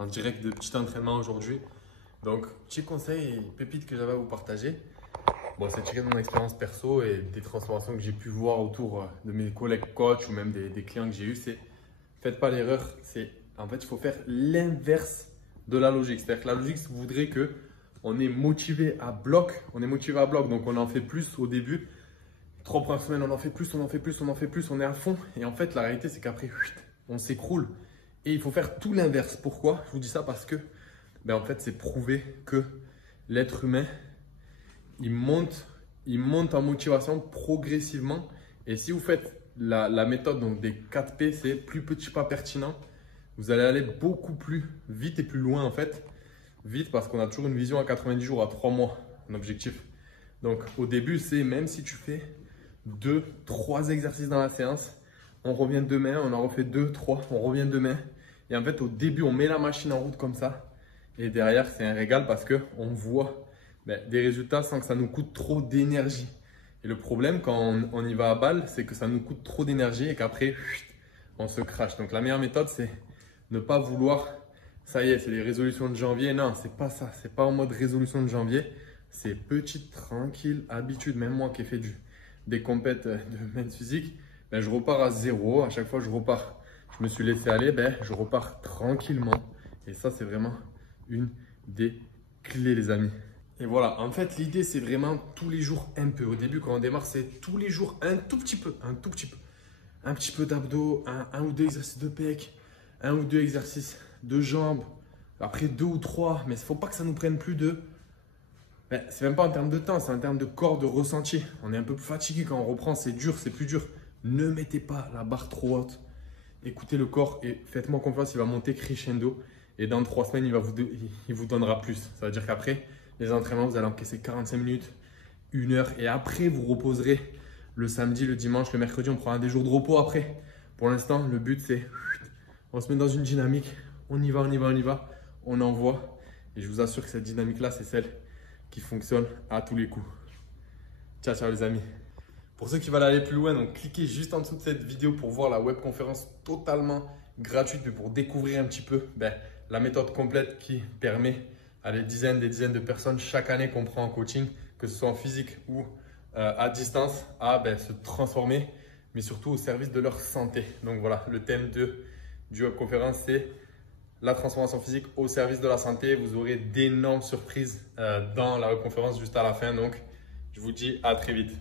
en direct de petit entraînement aujourd'hui. Donc, petit conseil et pépite que j'avais à vous partager. Bon, c'est tiré de mon expérience perso et des transformations que j'ai pu voir autour de mes collègues coachs ou même des clients que j'ai eus. C'est faites pas l'erreur. En fait, il faut faire l'inverse de la logique. C'est-à-dire que la logique voudrait que on est motivé à bloc. On est motivé à bloc, donc on en fait plus au début. 3 premières semaines, on en fait plus, on en fait plus, on en fait plus, on est à fond. Et en fait, la réalité, c'est qu'après, on s'écroule. Et il faut faire tout l'inverse. Pourquoi? Je vous dis ça parce que, en fait, c'est prouvé que l'être humain, il monte en motivation progressivement. Et si vous faites la méthode donc des 4 P, c'est plus petit pas pertinent, vous allez aller beaucoup plus vite et plus loin en fait. Vite parce qu'on a toujours une vision à 90 jours, à 3 mois, un objectif. Donc au début, c'est même si tu fais 2, 3 exercices dans la séance, on revient demain, on en refait 2, 3, on revient demain. Et en fait, au début, on met la machine en route comme ça. Et derrière, c'est un régal parce qu'on voit des résultats sans que ça nous coûte trop d'énergie. Et le problème quand on y va à balle, c'est que ça nous coûte trop d'énergie et qu'après, on se crache. Donc la meilleure méthode, c'est ne pas vouloir, ça y est, c'est les résolutions de janvier. Non, c'est pas ça. C'est pas en mode résolution de janvier. C'est petite, tranquille, habitude. Même moi qui ai fait des compètes de men's physique, je repars à zéro. À chaque fois, je repars. Je me suis laissé aller, je repars tranquillement. Et ça, c'est vraiment une des clés, les amis. Et voilà, en fait, l'idée, c'est vraiment tous les jours un peu. Au début, quand on démarre, c'est tous les jours un tout petit peu, un tout petit peu. Un petit peu d'abdos, un ou deux exercices de pec, un ou deux exercices de jambes, après 2 ou 3. Mais il ne faut pas que ça nous prenne plus de… c'est même pas en termes de temps, c'est en termes de corps, de ressenti. On est un peu plus fatigué quand on reprend, c'est dur, c'est plus dur. Ne mettez pas la barre trop haute. Écoutez le corps et faites-moi confiance, il va monter crescendo. Et dans 3 semaines, il vous donnera plus. Ça veut dire qu'après les entraînements, vous allez encaisser 45 minutes, 1 heure. Et après, vous reposerez le samedi, le dimanche, le mercredi. On prendra des jours de repos après. Pour l'instant, le but, c'est on se met dans une dynamique. On y va, on y va, on y va. On envoie. Et je vous assure que cette dynamique-là, c'est celle qui fonctionne à tous les coups. Ciao, ciao les amis. Pour ceux qui veulent aller plus loin, donc cliquez juste en dessous de cette vidéo pour voir la webconférence totalement gratuite, mais pour découvrir un petit peu la méthode complète qui permet à des dizaines de personnes chaque année qu'on prend en coaching, que ce soit en physique ou à distance, à se transformer, mais surtout au service de leur santé. Donc voilà, le thème du webconférence, c'est la transformation physique au service de la santé. Vous aurez d'énormes surprises dans la webconférence juste à la fin. Donc, je vous dis à très vite.